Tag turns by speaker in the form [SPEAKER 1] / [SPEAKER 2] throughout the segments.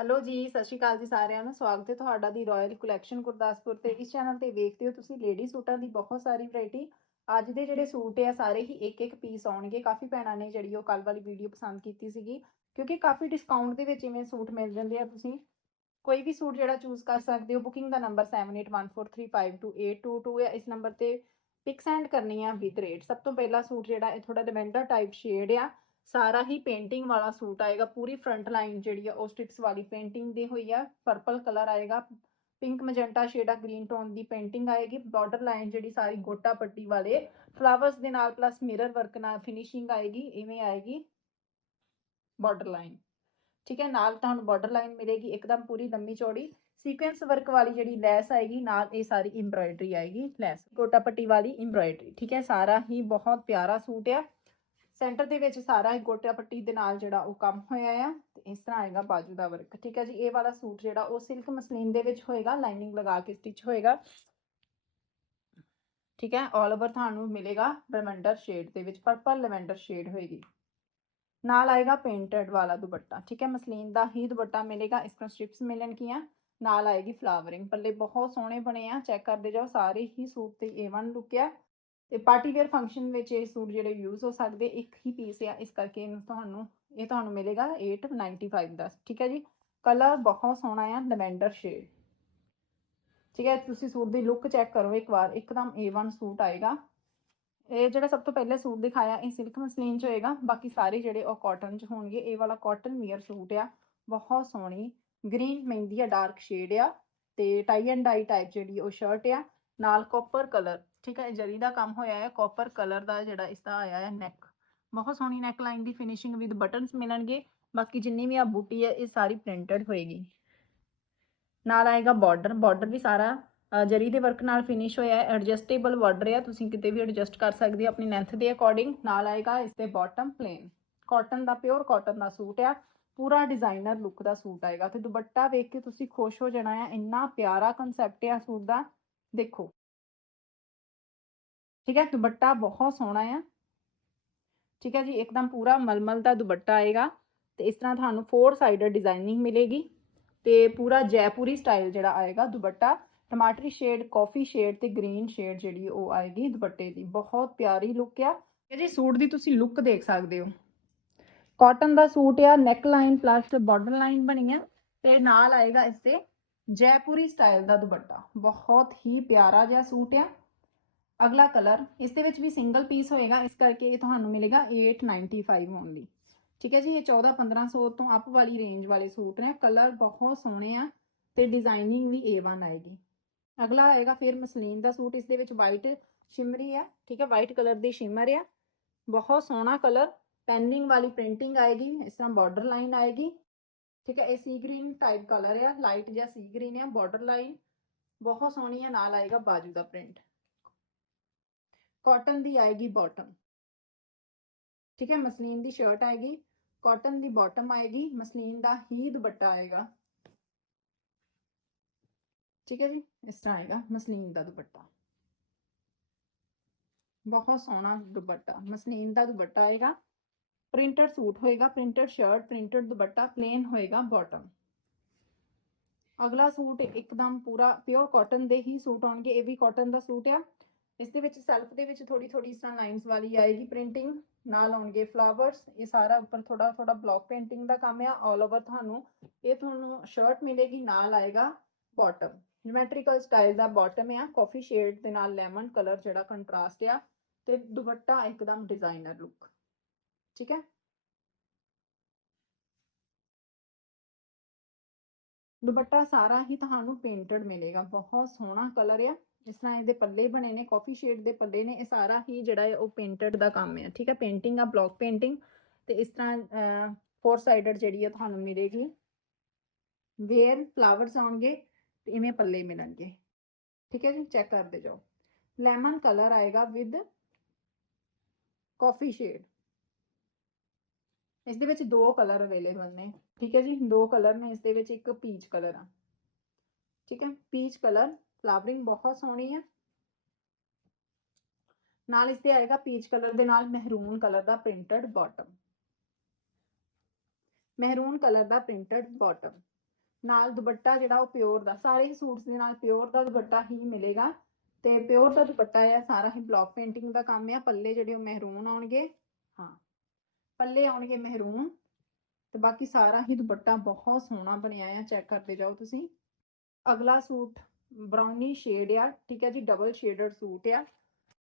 [SPEAKER 1] Hello ਜੀ, ਸਤਿ ਸ਼੍ਰੀ ਅਕਾਲ ਜੀ ਸਾਰਿਆਂ ਨੂੰ। ਸਵਾਗਤ ਹੈ ਤੁਹਾਡਾ ਦੀ ਰਾਇਲ ਕਲੈਕਸ਼ਨ ਗੁਰਦਾਸਪੁਰ ਤੇ। ਇਸ ਚੈਨਲ ਤੇ ਵੇਖਦੇ ਹੋ ਤੁਸੀਂ ਲੇਡੀ ਸੂਟਾਂ ਦੀ ਬਹੁਤ ਸਾਰੀ ਵੈਰਾਈਟੀ ਅੱਜ ਦੇ ਜਿਹੜੇ ਸੂਟ ਆ, ਸਾਰੇ ਹੀ ਇੱਕ ਇੱਕ ਪੀਸ ਆਉਣਗੇ। ਕਾਫੀ ਭੈਣਾਂ ਨੇ ਜਿਹੜੀ ਉਹ ਕੱਲ ਵਾਲੀ ਵੀਡੀਓ ਪਸੰਦ ਕੀਤੀ ਸੀਗੀ। ਕਿਉਂਕਿ ਕਾਫੀ ਡਿਸਕਾਊਂਟ ਦੇ ਵਿੱਚ ਇਵੇਂ ਸੂਟ ਮਿਲ ਜਾਂਦੇ ਆ ਤੁਸੀਂ। ਕੋਈ ਵੀ ਸੂਟ ਜਿਹੜਾ ਚੂਜ਼ ਕਰ ਸਕਦੇ ਹੋ ਬੁਕਿੰਗ ਦਾ ਨੰਬਰ 7814352822 ਹੈ ਇਸ ਨੰਬਰ ਤੇ ਪਿਕ ਸੈਂਡ ਕਰਨੀ ਆ ਵਿਦ ਰੇਟ ਸਭ ਤੋਂ ਪਹਿਲਾ ਸੂਟ ਜਿਹੜਾ ਇਹ ਥੋੜਾ ਲਵੈਂਡਰ ਟਾਈਪ ਸ਼ੇਡ ਆ। ਸਾਰਾ ਹੀ ਪੇਂਟਿੰਗ ਵਾਲਾ ਸੂਟ ਆਏਗਾ, ਪੂਰੀ ਫਰੰਟ ਲਾਈਨ ਜਿਹੜੀ ਆ, ਉਹ ਸਟ੍ਰਿਪਸ ਵਾਲੀ ਪੇਂਟਿੰਗ ਦੀ ਹੋਈ ਆ ਪਰਪਲ ਕਲਰ ਆਏਗਾ ਪਿੰਕ ਮੈਜੈਂਟਾ ਸ਼ੇਡ ਆ ਗ੍ਰੀਨ ਟੋਨ ਦੀ ਪੇਂਟਿੰਗ ਆਏਗੀ ਬਾਰਡਰ ਲਾਈਨ ਜਿਹੜੀ ਸਾਰੀ ਗੋਟਾ ਪੱਟੀ ਵਾਲੇ ਫਲਾਵਰਸ ਦੇ ਨਾਲ ਪਲੱਸ ਮਿਰਰ ਵਰਕ ਨਾਲ ਫਿਨਿਸ਼ਿੰਗ ਆਏਗੀ, ਇਵੇਂ ਆਏਗੀ ਬਾਰਡਰ ਲਾਈਨ ਠੀਕ ਹੈ, ਨਾਲ ਤੁਹਾਨੂੰ ਬਾਰਡਰ ਲਾਈਨ ਮਿਲੇਗੀ, ਇੱਕਦਮ ਪੂਰੀ ਲੰਮੀ ਚੌੜੀ ਸੀਕੁਐਂਸ ਵਰਕ ਵਾਲੀ ਜਿਹੜੀ ਲੈਸ ਆਏਗੀ, ਨਾਲ ਇਹ ਸਾਰੀ ਐਮਬ੍ਰਾਇਡਰੀ ਆਏਗੀ, ਲੈਸ, ਗੋਟਾ ਪੱਟੀ ਵਾਲੀ ਐਮਬ੍ਰਾਇਡਰੀ ਠੀਕ ਹੈ, ਸਾਰਾ ਹੀ ਬਹੁਤ ਪਿਆਰਾ ਸੂਟ ਆ ਸੈਂਟਰ ਦੇ ਵਿੱਚ ਸਾਰਾ ਹੀ ਗੋਟਾ ਪੱਟੀ ਦੇ ਨਾਲ ਜਿਹੜਾ ਉਹ ਕੰਮ ਹੋਇਆ ਆ ਤੇ ਇਸ ਤਰ੍ਹਾਂ ਆਏਗਾ ਬਾਜੂ ਦਾ ਵਰਕ, ਠੀਕ ਹੈ ਜੀ? ਇਹ ਵਾਲਾ ਸੂਟ ਜਿਹੜਾ ਉਹ ਸਿਲਕ ਮਸਲੀਨ ਦੇ ਵਿੱਚ ਹੋਏਗਾ, ਲਾਈਨਿੰਗ ਲਗਾ ਕੇ ਸਟਿਚ ਹੋਏਗਾ। ਠੀਕ ਹੈ? 올 ਓਵਰ ਤੁਹਾਨੂੰ ਮਿਲੇਗਾ ਲਵੈਂਡਰ ਸ਼ੇਡ ਦੇ ਵਿੱਚ ਪਰਪਲ ਲਵੈਂਡਰ ਸ਼ੇਡ ਹੋਏਗੀ। ਨਾਲ ਆਏਗਾ ਪੇਂਟਡ ਵਾਲਾ ਦੁਪੱਟਾ, ਠੀਕ ਹੈ? ਮਸਲੀਨ ਦਾ ਹੀ ਦੁਪੱਟਾ ਮਿਲੇਗਾ, ਇਸ ਤਰ੍ਹਾਂ ਸਟ੍ਰਿਪਸ ਮਿਲਣਗੀਆਂ ਨਾਲ ਆਏਗੀ ਫਲਾਵਰਿੰਗ ਪੱਲੇ ਬਹੁਤ ਸੋਹਣੇ ਬਣੇ ਆ, ਚੈੱਕ ਕਰਦੇ ਜਾਓ, ਸਾਰੇ ਹੀ ਸੂਟ ਤੇ A1 ਲੁੱਕ ਆ। ਤੇ ਪਾਰਟੀ ਵੇਅਰ ਫੰਕਸ਼ਨ ਵਿੱਚ ਇਹ ਸੂਟ ਜਿਹੜੇ ਯੂਜ਼ ਹੋ ਸਕਦੇ, ਇੱਕ ਹੀ ਪੀਸ ਆ, ਇਸ ਕਰਕੇ ਇਹਨੂੰ ਤੁਹਾਨੂੰ, ਇਹ ਤੁਹਾਨੂੰ ਮਿਲੇਗਾ 895 ਦਾ, ਠੀਕ ਹੈ ਜੀ? ਕਲਰ ਬਹੁਤ ਸੋਹਣਾ ਆ ਲਵੈਂਡਰ ਸ਼ੇਡ ਠੀਕ ਹੈ, ਤੁਸੀਂ ਸੂਟ ਦੀ ਲੁੱਕ ਚੈੱਕ ਕਰੋ ਇੱਕ ਵਾਰ, ਇੱਕਦਮ A1 ਸੂਟ ਆਏਗਾ। ਇਹ ਜਿਹੜਾ ਸਭ ਤੋਂ ਪਹਿਲੇ ਸੂਟ ਦਿਖਾਇਆ, ਇਹ ਸਿਲਕ ਮਸਲੀਨ ਚ ਹੋਏਗਾ, ਬਾਕੀ ਸਾਰੇ ਜਿਹੜੇ ਉਹ ਕਾਟਨ ਚ ਹੋਣਗੇ, ਇਹ ਵਾਲਾ ਕਾਟਨ ਵੀਅਰ ਸੂਟ ਆ, ਬਹੁਤ ਸੋਹਣੀ ਗ੍ਰੀਨ ਮਹਿੰਦੀ ਆ ਡਾਰਕ ਸ਼ੇਡ ਆ, ਤੇ ਟਾਈ ਐਂਡ ਡਾਈ ਟਾਈਪ ਜਿਹੜੀ ਉਹ ਸ਼ਰਟ ਆ, ਨਾਲ ਕਾਪਰ ਕਲਰ ਠੀਕ ਹੈ, ਜਰੀ ਦਾ ਕੰਮ ਹੋਇਆ ਹੈ ਕਾਪਰ ਕਲਰ ਦਾ ਜਿਹੜਾ ਇਸ ਦਾ ਆਇਆ ਹੈ ਨੈਕ ਬਹੁਤ ਸੋਹਣੀ ਨੈਕ ਲਾਈਨ ਦੀ ਫਿਨਿਸ਼ਿੰਗ ਵਿਦ ਬਟਨਸ ਮਿਲਣਗੇ। ਬਾਕੀ ਜਿੰਨੀ ਵੀ ਆ ਬੂਟੀ ਹੈ, ਇਹ ਸਾਰੀ ਪ੍ਰਿੰਟਡ ਹੋਏਗੀ। ਨਾਲ ਆਏਗਾ ਬਾਰਡਰ ਬਾਰਡਰ ਵੀ ਸਾਰਾ ਜਰੀ ਦੇ ਵਰਕ ਨਾਲ ਫਿਨਿਸ਼ ਹੋਇਆ ਹੈ। ਐਡਜਸਟੇਬਲ ਬਾਰਡਰ ਹੈ। ਤੁਸੀਂ ਕਿਤੇ ਵੀ ਐਡਜਸਟ ਕਰ ਸਕਦੇ ਹੋ ਆਪਣੀ ਲੈਂਥ ਦੇ ਅਕੋਰਡਿੰਗ ਨਾਲ ਆਏਗਾ ਇਸ ਦੇ ਬਾਟਮ ਪਲੇਨ ਕਾਟਨ ਦਾ ਪਿਓਰ ਕਾਟਨ ਦਾ ਸੂਟ ਆ। ਪੂਰਾ ਡਿਜ਼ਾਈਨਰ ਲੁੱਕ ਦਾ ਸੂਟ ਆਏਗਾ। ਤੇ ਦੁਪੱਟਾ ਵੇਖ ਕੇ ਤੁਸੀਂ ਖੁਸ਼ ਹੋ ਜਾਣਾ ਆ। ਇੰਨਾ ਪਿਆਰਾ ਕਨਸੈਪਟ ਆ ਸੂਟ ਦਾ। ਦੇਖੋ। ਠੀਕ ਹੈ ਦੁਪੱਟਾ ਬਹੁਤ ਸੋਹਣਾ ਆ ਠੀਕ ਹੈ ਜੀ ਇੱਕਦਮ ਪੂਰਾ ਮਲਮਲ ਦਾ ਦੁਪੱਟਾ ਆਏਗਾ ਤੇ ਇਸ ਤਰ੍ਹਾਂ ਤੁਹਾਨੂੰ ਫੋਰ ਸਾਈਡਡ ਡਿਜ਼ਾਈਨਿੰਗ ਮਿਲੇਗੀ ਤੇ ਪੂਰਾ ਜੈਪੁਰੀ ਸਟਾਈਲ ਜਿਹੜਾ ਆਏਗਾ ਦੁਪੱਟਾ ਟਮਾਟਰੀ ਸ਼ੇਡ ਕਾਫੀ ਸ਼ੇਡ ਤੇ ਗ੍ਰੀਨ ਸ਼ੇਡ ਜਿਹੜੀ ਉਹ ਆਏਗੀ ਦੁਪੱਟੇ ਦੀ ਬਹੁਤ ਪਿਆਰੀ ਲੁੱਕ ਆ ਇਹ ਜੀ ਸੂਟ ਦੀ ਤੁਸੀਂ ਲੁੱਕ ਦੇਖ ਸਕਦੇ ਹੋ ਕਾਟਨ ਦਾ ਸੂਟ ਆ neck line plus border line ਬਣੀ ਆ ਤੇ ਨਾਲ ਆਏਗਾ ਇਸ ਤੇ ਜੈਪੁਰੀ ਸਟਾਈਲ ਦਾ ਦੁਪੱਟਾ ਬਹੁਤ ਹੀ ਪਿਆਰਾ ਜਿਹਾ ਸੂਟ ਆ ਅਗਲਾ ਕਲਰ ਇਸ ਦੇ ਵਿੱਚ ਵੀ ਸਿੰਗਲ ਪੀਸ ਹੋਏਗਾ, ਇਸ ਕਰਕੇ ਇਹ ਤੁਹਾਨੂੰ ਮਿਲੇਗਾ 895 ਓਨਲੀ ਠੀਕ ਹੈ ਜੀ, ਇਹ 14 1500 ਤੋਂ ਅਪ ਵਾਲੀ ਰੇਂਜ ਵਾਲੇ ਸੂਟ ਨੇ ਕਲਰ ਬਹੁਤ ਸੋਹਣੇ ਆ ਤੇ ਡਿਜ਼ਾਈਨਿੰਗ ਵੀ A1 ਆਏਗੀ। ਅਗਲਾ ਆਏਗਾ ਫਿਰ ਮਸਲੀਨ ਦਾ ਸੂਟ, ਇਸ ਦੇ ਵਿੱਚ ਵਾਈਟ ਸ਼ਿਮਰੀ ਆ, ਠੀਕ ਹੈ ਵਾਈਟ ਕਲਰ ਦੀ ਸ਼ਿਮਰ ਆ। ਬਹੁਤ ਸੋਹਣਾ ਕਲਰ ਪੈਨਿੰਗ ਵਾਲੀ ਪ੍ਰਿੰਟਿੰਗ ਆਏਗੀ, ਇਸ ਤਰ੍ਹਾਂ ਬਾਰਡਰ ਲਾਈਨ ਆਏਗੀ। ਠੀਕ ਹੈ, ਇਹ ਸੀ ਗ੍ਰੀਨ ਟਾਈਪ ਕਲਰ ਆ ਲਾਈਟ ਜਿਹਾ ਸੀ ਗ੍ਰੀਨ ਆ ਬਾਰਡਰ ਲਾਈਨ ਬਹੁਤ ਸੋਹਣੀ ਆ, ਨਾਲ ਆਏਗਾ ਬਾਜੂ ਦਾ ਪ੍ਰਿੰਟ ਕਾਟਨ ਦੀ ਆਏਗੀ ਬਾਟਮ ਠੀਕ ਹੈ, ਮਸਲੀਨ ਦੀ ਸ਼ਰਟ ਆਏਗੀ ਕਾਟਨ ਦੀ ਬਾਟਮ ਆਏਗੀ, ਮਸਲੀਨ ਦਾ ਹੀ ਦੁਪੱਟਾ ਆਏਗਾ। ਠੀਕ ਹੈ ਜੀ, ਇਸ ਤਰ੍ਹਾਂ ਆਏਗਾ ਮਸਲੀਨ ਦਾ ਦੁਪੱਟਾ। ਬਹੁਤ ਸੋਹਣਾ ਦੁਪੱਟਾ, ਮਸਲੀਨ ਦਾ ਦੁਪੱਟਾ ਆਏਗਾ। ਪ੍ਰਿੰਟਡ ਸੂਟ ਹੋਏਗਾ printed shirt printed dupatta plain ਹੋਏਗਾ ਬਾਟਮ ਅਗਲਾ ਸੂਟ ਇੱਕਦਮ ਪੂਰਾ ਪਿਓਰ ਕਾਟਨ ਦੇ ਹੀ ਸੂਟ ਆਉਣਗੇ, ਇਹ ਵੀ ਕਾਟਨ ਦਾ ਸੂਟ ਆ। ਇਸ ਦੇ ਵਿੱਚ ਸੈਲਫ ਦੇ ਵਿੱਚ ਥੋੜੀ ਥੋੜੀ ਇਸ ਤਰ੍ਹਾਂ ਲਾਈਨਸ ਵਾਲੀ ਆਏਗੀ ਪ੍ਰਿੰਟਿੰਗ ਨਾਲ ਆਉਣਗੇ ਫਲਾਵਰਸ ਇਹ ਸਾਰਾ ਉੱਪਰ ਥੋੜਾ ਥੋੜਾ ਬਲੌਕ ਪੇਂਟਿੰਗ ਦਾ ਕੰਮ ਆ ਆਲ ਓਵਰ ਤੁਹਾਨੂੰ ਇਹ ਤੁਹਾਨੂੰ ਸ਼ਰਟ ਮਿਲੇਗੀ, ਨਾਲ ਆਏਗਾ ਬਾਟਮ ਜਿਓਮੈਟ੍ਰੀਕਲ ਸਟਾਈਲ ਦਾ ਬਾਟਮ ਆ ਕਾਫੀ ਸ਼ੇਡ ਦੇ ਨਾਲ ਲੈਮਨ ਕਲਰ ਜਿਹੜਾ ਕੰਟਰਾਸਟ ਆ, ਤੇ ਦੁਪੱਟਾ ਇੱਕਦਮ ਡਿਜ਼ਾਈਨਰ ਲੁੱਕ ਠੀਕ ਹੈ? ਦੁਪੱਟਾ ਸਾਰਾ ਹੀ ਤੁਹਾਨੂੰ ਪੇਂਟਡ ਮਿਲੇਗਾ, ਬਹੁਤ ਸੋਹਣਾ ਕਲਰ ਆ। ਇਸ ਤਰ੍ਹਾਂ ਇਹਦੇ ਪੱਲੇ ਬਣੇ ਨੇ ਕਾਫੀ ਸ਼ੇਡ ਦੇ ਪੱਲੇ ਨੇ, ਇਹ ਸਾਰਾ ਹੀ ਜਿਹੜਾ ਹੈ ਉਹ ਪੇਂਟਡ ਦਾ ਕੰਮ ਹੈ, ਠੀਕ ਹੈ? ਪੇਂਟਿੰਗ ਆ ਬਲੌਕ ਪੇਂਟਿੰਗ ਤੇ ਇਸ ਤਰ੍ਹਾਂ ਫੋਰ ਸਾਈਡਡ ਜਿਹੜੀ ਹੈ ਤੁਹਾਨੂੰ ਮਿਲੇਗੀ। ਵੇਅਰ ਫਲਾਵਰਸ ਆਉਣਗੇ ਤੇ ਇਵੇਂ ਪੱਲੇ ਮਿਲਣਗੇ। ਠੀਕ ਹੈ ਜੀ? ਚੈੱਕ ਕਰਦੇ ਜਾਓ। ਲੈਮਨ ਕਲਰ ਆਏਗਾ ਵਿਦ ਕਾਫੀ ਸ਼ੇਡ ਇਸ ਦੇ ਵਿੱਚ ਦੋ ਕਲਰ ਅਵੇਲੇਬਲ ਨੇ, ਠੀਕ ਹੈ ਜੀ? ਦੋ ਕਲਰ ਨੇ, ਇਸ ਦੇ ਵਿੱਚ ਇੱਕ ਪੀਚ ਕਲਰ ਆ। ਠੀਕ ਹੈ? ਪੀਚ ਕਲਰ ਫਲਾਵਰਿੰਗ ਬਹੁਤ ਸੋਹਣੀ ਹੈ ਨਾਲ ਇਸ ਤੇ ਆਏਗਾ ਪੀਚ ਕਲਰ ਦੇ ਨਾਲ ਮਹਿਰੂਨ ਕਲਰ ਦਾ ਪ੍ਰਿੰਟਡ ਬਾਟਮ। ਮਹਿਰੂਨ ਕਲਰ ਦਾ ਪ੍ਰਿੰਟਡ ਬਾਟਮ। ਨਾਲ ਦੁਪੱਟਾ ਜਿਹੜਾ ਉਹ ਪਿਓਰ ਦਾ, ਸਾਰੇ ਹੀ ਸੂਟਸ ਦੇ ਨਾਲ ਪਿਓਰ ਦਾ ਦੁਪੱਟਾ ਹੀ ਮਿਲੇਗਾ। ਤੇ ਪਿਓਰ ਦਾ ਦੁਪੱਟਾ ਹੈ ਸਾਰਾ ਹੀ ਬਲੌਕ ਪੇਂਟਿੰਗ ਦਾ ਕੰਮ ਹੈ ਪੱਲੇ ਜਿਹੜੇ ਉਹ ਮਹਿਰੂਨ ਆਉਣਗੇ, ਹਾਂ। ਪੱਲੇ ਆਉਣਗੇ ਮਹਿਰੂਨ। ਤੇ ਬਾਕੀ ਸਾਰਾ ਹੀ ਦੁਪੱਟਾ ਬਹੁਤ ਸੋਹਣਾ ਬਣਿਆ ਆ, ਚੈੱਕ ਕਰਦੇ ਜਾਓ ਤੁਸੀਂ। ਅਗਲਾ ਸੂਟ ਬ੍ਰਾਊਨੀ ਸ਼ੇਡ ਆ ਠੀਕ ਹੈ ਜੀ ਡਬਲ ਸ਼ੇਡਡ ਸੂਟ ਆ।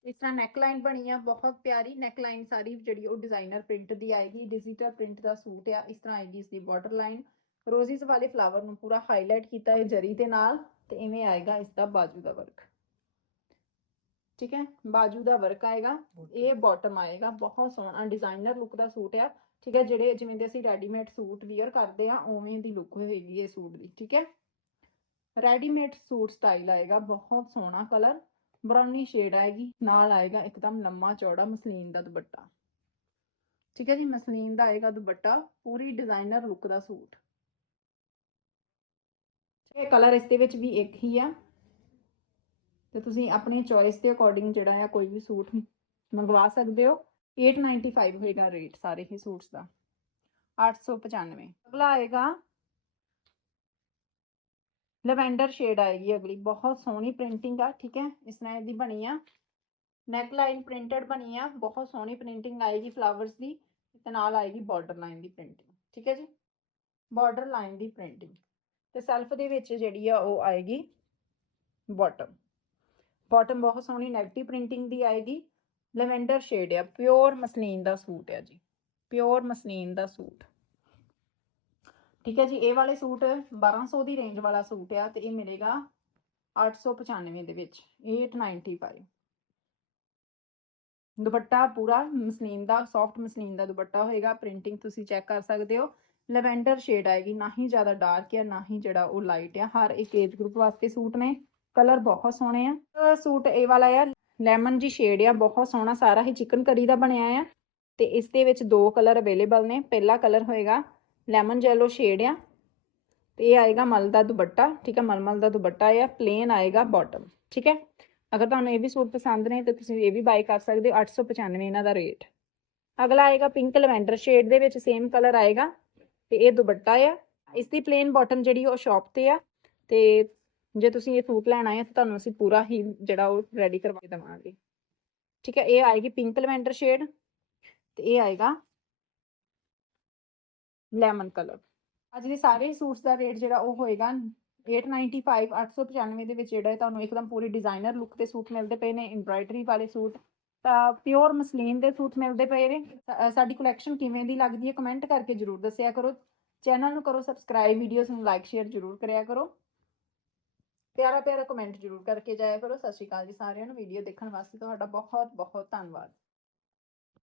[SPEAKER 1] ਇਸ ਤਰ੍ਹਾਂ ਨੈਕਲਾਈਨ ਬਣੀ ਆ ਬਹੁਤ ਪਿਆਰੀ ਨੈਕਲਾਈਨ ਸਾਰੀ ਜਿਹੜੀ ਉਹ ਡਿਜ਼ਾਈਨਰ ਪ੍ਰਿੰਟ ਦੀ ਆਏਗੀ ਡਿਜੀਟਲ ਪ੍ਰਿੰਟ ਦਾ ਸੂਟ ਆ ਇਸ ਤਰ੍ਹਾਂ ਆਏਗੀ ਇਸ ਦੀ ਬਾਰਡਰ ਲਾਈਨ ਰੋਜ਼ਿਸ ਵਾਲੇ ਫਲਾਵਰ ਨੂੰ ਪੂਰਾ ਹਾਈਲਾਈਟ ਕੀਤਾ ਹੈ ਜਰੀ ਦੇ ਨਾਲ ਤੇ ਇਵੇਂ ਆਏਗਾ ਇਸ ਦਾ ਬਾਜੂ ਦਾ ਵਰਕ ਠੀਕ ਹੈ ਬਾਜੂ ਦਾ ਵਰਕ ਆਏਗਾ ਇਹ ਬਾਟਮ ਆਏਗਾ ਬਹੁਤ ਸੋਹਣਾ ਡਿਜ਼ਾਈਨਰ ਲੁੱਕ ਦਾ ਸੂਟ ਆ। ਠੀਕ ਹੈ ਜਿਹੜੇ ਜਿਵੇਂ ਦੇ ਅਸੀਂ ਰੈਡੀਮੇਡ ਸੂਟ ਵੀਅਰ ਕਰਦੇ ਆ ਉਵੇਂ ਦੀ ਲੁੱਕ ਹੋਏਗੀ ਇਹ ਸੂਟ ਦੀ ਠੀਕ ਹੈ। ਰੈਡੀਮੇਡ ਸੂਟ ਸਟਾਈਲ ਆਏਗਾ, ਬਹੁਤ ਸੋਹਣਾ ਕਲਰ ਬਰਾਊਨੀ ਸ਼ੇਡ ਆਏਗੀ, ਨਾਲ ਆਏਗਾ ਇੱਕਦਮ ਲੰਮਾ ਚੌੜਾ ਮਸਲੀਨ ਦਾ ਦੁਪੱਟਾ। ਠੀਕ ਹੈ ਜੀ, ਮਸਲੀਨ ਦਾ ਆਏਗਾ ਦੁਪੱਟਾ, ਪੂਰੀ ਡਿਜ਼ਾਈਨਰ ਲੁੱਕ ਦਾ ਸੂਟ। ਇਹ ਕਲਰ ਇਸ ਦੇ ਵਿੱਚ ਵੀ ਇੱਕ ਹੀ ਆ। ਤੇ ਤੁਸੀਂ ਆਪਣੀ ਚੋਇਸ ਦੇ ਅਕੋਰਡਿੰਗ ਜਿਹੜਾ ਆ, ਕੋਈ ਵੀ ਸੂਟ ਮੰਗਵਾ ਸਕਦੇ ਹੋ। 895 ਹੋਏਗਾ ਰੇਟ ਸਾਰੇ ਹੀ ਸੂਟਸ ਦਾ। 895 ਅਗਲਾ ਆਏਗਾ ਲਵੈਂਡਰ ਸ਼ੇਡ ਆਏਗੀ ਅਗਲੀ, ਬਹੁਤ ਸੋਹਣੀ ਪ੍ਰਿੰਟਿੰਗ ਆ, ਠੀਕ ਹੈ, ਇਸ ਤਰ੍ਹਾਂ ਇਹਦੀ ਬਣੀ ਆ। ਨੈਕ ਲਾਈਨ ਪ੍ਰਿੰਟਡ ਬਣੀ ਆ, ਬਹੁਤ ਸੋਹਣੀ ਪ੍ਰਿੰਟਿੰਗ ਆਏਗੀ ਫਲਾਵਰਸ ਦੀ, ਤੇ ਨਾਲ ਆਏਗੀ ਬਾਰਡਰ ਲਾਈਨ ਦੀ ਪ੍ਰਿੰਟਿੰਗ ਠੀਕ ਹੈ ਜੀ? ਬਾਰਡਰ ਲਾਈਨ ਦੀ ਪ੍ਰਿੰਟਿੰਗ ਤੇ ਸੈਲਫ ਦੇ ਵਿੱਚ ਜਿਹੜੀ ਆ ਉਹ ਆਏਗੀ ਬਾਟਮ ਬਾਟਮ ਬਹੁਤ ਸੋਹਣੀ ਨੈਗੇਟਿਵ ਪ੍ਰਿੰਟਿੰਗ ਦੀ ਆਏਗੀ ਲਵੈਂਡਰ ਸ਼ੇਡ ਆ ਪਿਓਰ ਮਸਲੀਨ ਦਾ ਸੂਟ ਆ ਜੀ ਪਿਓਰ ਮਸਲੀਨ ਦਾ ਸੂਟ। ਠੀਕ ਹੈ ਜੀ, ਇਹ ਵਾਲੇ ਸੂਟ 1200 ਦੀ ਰੇਂਜ ਵਾਲਾ ਸੂਟ ਆ ਤੇ ਇਹ ਮਿਲੇਗਾ 895 ਦੇ ਵਿੱਚ 895 ਦੁਪੱਟਾ ਪੂਰਾ ਮਸਲੀਨ ਦਾ ਸੌਫਟ ਮਸਲੀਨ ਦਾ ਦੁਪੱਟਾ ਹੋਏਗਾ ਪ੍ਰਿੰਟਿੰਗ ਤੁਸੀਂ ਚੈੱਕ ਕਰ ਸਕਦੇ ਹੋ। ਲਵੈਂਡਰ ਸ਼ੇਡ ਆਏਗੀ, ਨਾ ਹੀ ਜ਼ਿਆਦਾ ਡਾਰਕ ਹੈ ਨਾ ਹੀ ਜਿਹੜਾ ਉਹ ਲਾਈਟ ਆ। ਹਰ ਇੱਕ ਏਜ ਗਰੁੱਪ ਵਾਸਤੇ ਸੂਟ ਨੇ ਕਲਰ ਬਹੁਤ ਸੋਹਣੇ ਆ। ਸੂਟ ਇਹ ਵਾਲਾ ਆ ਲੈਮਨ ਜੀ ਸ਼ੇਡ ਆ, ਬਹੁਤ ਸੋਹਣਾ, ਸਾਰਾ ਹੀ ਚਿਕਨ ਕਰੀ ਦਾ ਬਣਿਆ ਆ। ਤੇ ਇਸ ਦੇ ਵਿੱਚ ਦੋ ਕਲਰ ਅਵੇਲੇਬਲ ਨੇ, ਪਹਿਲਾ ਕਲਰ ਹੋਏਗਾ ਲੈਮਨ ਜੈਲੋ ਸ਼ੇਡ ਆ। ਤੇ ਇਹ ਆਏਗਾ ਮਲ ਦਾ ਦੁਪੱਟਾ, ਠੀਕ ਹੈ ਮਲਮਲ ਦਾ ਦੁਪੱਟਾ ਆ ਪਲੇਨ ਆਏਗਾ ਬਾਟਮ ਠੀਕ ਹੈ ਅਗਰ ਤੁਹਾਨੂੰ ਇਹ ਵੀ ਸੂਟ ਪਸੰਦ ਨੇ ਤਾਂ ਤੁਸੀਂ ਇਹ ਵੀ ਬਾਈ ਕਰ ਸਕਦੇ ਹੋ 895 ਇਹਨਾਂ ਦਾ ਰੇਟ ਅਗਲਾ ਆਏਗਾ ਪਿੰਕ ਲਵੈਂਡਰ ਸ਼ੇਡ ਦੇ ਵਿੱਚ ਸੇਮ ਕਲਰ ਆਏਗਾ, ਤੇ ਇਹ ਦੁਪੱਟਾ ਆ। ਇਸ ਦੀ ਪਲੇਨ ਬਾਟਮ ਜਿਹੜੀ ਉਹ ਸ਼ਾਪ ਤੇ ਆ। ਤੇ ਜੇ ਤੁਸੀਂ ਇਹ ਸੂਟ ਲੈਣਾ ਹੈ ਤਾਂ ਤੁਹਾਨੂੰ ਅਸੀਂ ਪੂਰਾ ਹੀ ਜਿਹੜਾ ਉਹ ਰੈਡੀ ਕਰਵਾ ਕੇ ਦੇਵਾਂਗੇ। ਠੀਕ ਹੈ ਇਹ ਆਏਗੀ ਪਿੰਕ ਲਵੈਂਡਰ ਸ਼ੇਡ ਤੇ ਇਹ ਆਏਗਾ ਲੈਮਨ ਕਲਰ ਅੱਜ ਦੇ ਸਾਰੇ ਸੂਟਸ ਦਾ ਰੇਟ ਜਿਹੜਾ ਉਹ ਹੋਏਗਾ 895 895 ਦੇ ਵਿੱਚ ਜਿਹੜਾ ਤੁਹਾਨੂੰ ਇੱਕਦਮ ਪੂਰੀ ਡਿਜ਼ਾਈਨਰ ਲੁੱਕ ਦੇ ਸੂਟ ਮਿਲਦੇ ਪਏ ਨੇ ਐਮਬ੍ਰਾਇਡਰੀ ਵਾਲੇ ਸੂਟ ਤਾਂ ਪਿਓਰ ਮਸਲੀਨ ਦੇ ਸੂਟ ਮਿਲਦੇ ਪਏ ਨੇ। ਸਾਡੀ ਕਲੈਕਸ਼ਨ ਕਿਵੇਂ ਦੀ ਲੱਗਦੀ ਹੈ ਕਮੈਂਟ ਕਰਕੇ ਜਰੂਰ ਦੱਸਿਆ ਕਰੋ। ਚੈਨਲ ਨੂੰ ਕਰੋ ਸਬਸਕ੍ਰਾਈਬ ਵੀਡੀਓਜ਼ ਨੂੰ ਲਾਈਕ ਸ਼ੇਅਰ ਜਰੂਰ ਕਰਿਆ ਕਰੋ। ਪਿਆਰਾ ਪਿਆਰਾ ਕਮੈਂਟ ਜਰੂਰ ਕਰਕੇ ਜਾਇਆ ਕਰੋ। ਸਤਿ ਸ਼੍ਰੀ ਅਕਾਲ ਜੀ ਸਾਰਿਆਂ ਨੂੰ। ਵੀਡੀਓ ਦੇਖਣ ਵਾਸਤੇ ਤੁਹਾਡਾ ਬਹੁਤ ਬਹੁਤ ਧੰਨਵਾਦ।